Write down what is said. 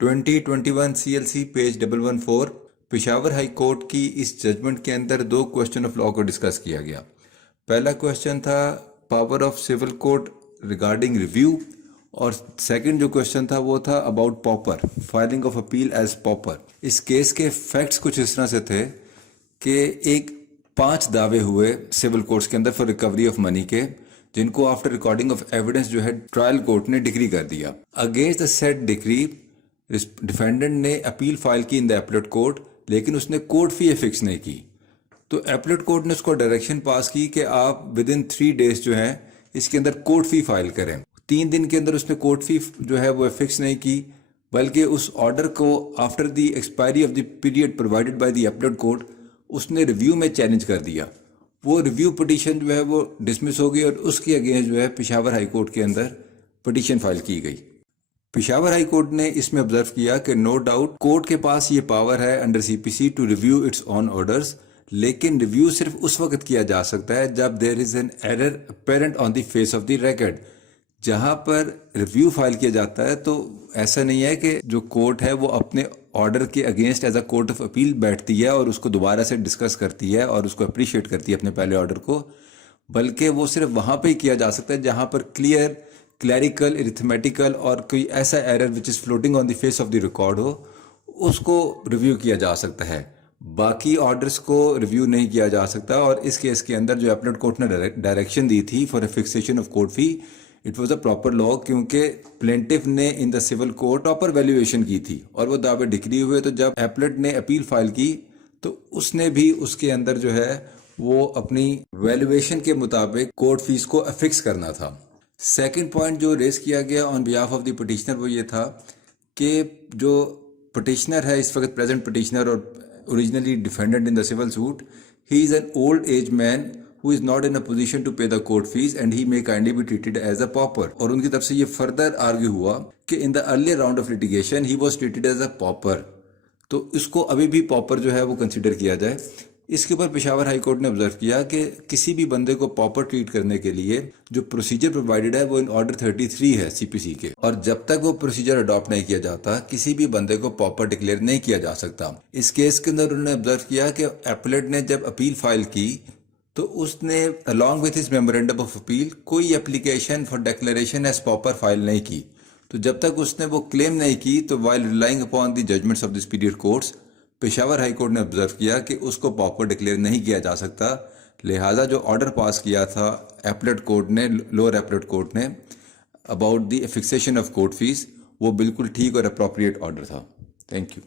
2021 CLC page 114 Peshawar high court की इस judgment के अंदर दो क्वेश्चन ऑफ लॉ को डिस्कस किया गया। पहला क्वेश्चन था power of civil court regarding review और सेकंड जो क्वेश्चन था वो था about pauper, filing of appeal as pauper. इस केस के फैक्ट्स कुछ इस तरह से थे कि एक 5 दावे हुए सिविल कोर्ट्स के अंदर फॉर रिकवरी ऑफ मनी के, जिनको आफ्टर रिकॉर्डिंग ऑफ एविडेंस जो है ट्रायल कोर्ट ने डिक्री कर दिया। Against the set decree defendant ने अपील फाइल की इन द एपलेट कोर्ट, लेकिन उसने कोर्ट फी फिक्स नहीं की। तो एपलेट कोर्ट ने उसको डायरेक्शन पास की कि आप विद इन 3 डेज जो है इसके अंदर कोर्ट फी फाइल करें। 3 दिन के अंदर उसने कोर्ट फी जो है वो फिक्स नहीं की, बल्कि उस ऑर्डर को after the expiry of the period provided by the appellate court उसने रिव्यू में चैलेंज कर दिया। वो रिव्यू पिटीशन जो है वो डिसमिस हो गई और उसके अगेंस्ट जो है पेशावर हाई कोर्ट के अंदर पिटीशन फाइल की गई। पेशावर हाई कोर्ट ने इसमें ऑब्जर्व किया कि नो डाउट कोर्ट के पास ये पावर है under CPC to review its own orders, लेकिन रिव्यू सिर्फ उस वक्त किया जा सकता है जब there is an error apparent on the face of the record. जहां पर रिव्यू फाइल किया जाता है तो ऐसा नहीं है कि जो कोर्ट है वो अपने ऑर्डर के against as a court of appeal बैठती है और उसको दोबारा से डिस्कस करती है और उसको अप्रिशिएट करती है अपने पहले ऑर्डर को, बल्कि वो सिर्फ वहां पे ही किया जा सकता है जहां पर क्लियर क्लैरिकल, अरिथमेटिकल और कोई ऐसा error which is floating on the face of the record हो, उसको रिव्यू किया जा सकता है। बाकी ऑर्डर्स को रिव्यू नहीं किया जा सकता। और इस केस के अंदर जो एपलेट कोर्ट ने डायरेक्शन दी थी for a fixation of court fee, it was a proper law, क्योंकि प्लेंटिफ ने in the civil court proper valuation की थी और वो दावे डिक्री हुए। तो जब एपलेट ने अपील फाइल की तो उसने भी उसके अंदर जो है वो अपनी वैल्यूएशन के मुताबिक कोर्ट फीस को फिक्स करना था। सेकंड पॉइंट जो रेज किया गया on behalf of the petitioner वो ये था कि जो पिटिशनर है इस वक्त प्रेजेंट पिटिशनर और originally defendant in the civil suit, he is an old age man who is not in a position to pay the court fees and he may kindly be treated as a pauper। और उनकी तरफ से ये further argue हुआ कि in the earlier round of litigation he was treated as a pauper, तो इसको अभी भी पॉपर जो है वो कंसिडर किया जाए। इसके ऊपर पेशावर हाई कोर्ट ने ऑब्जर्व किया कि किसी भी बंदे को पॉपर ट्रीट करने के लिए जो प्रोसीजर प्रोवाइडेड है वो इन ऑर्डर 33 है सीपीसी के, और जब तक वो प्रोसीजर अडॉप्ट नहीं किया जाता किसी भी बंदे को पॉपर डिक्लेयर नहीं किया जा सकता। इस केस के अंदर उन्होंने ऑब्जर्व किया कि एपलेट ने जब अपील फाइल की तो उसने along with his memorandum of appeal कोई application for declaration as pauper file नहीं की। तो जब तक उसने वो क्लेम नहीं की तो while relying upon the judgements of the superior courts, Peshawar high court ने ऑब्जर्व किया कि उसको पॉपर डिक्लेयर नहीं किया जा सकता। लिहाजा जो ऑर्डर पास किया था एपलेट कोर्ट ने, लोअर एपलेट कोर्ट ने, about the fixation of court fees, वो बिल्कुल ठीक और अप्रोप्रिएट ऑर्डर था। Thank you.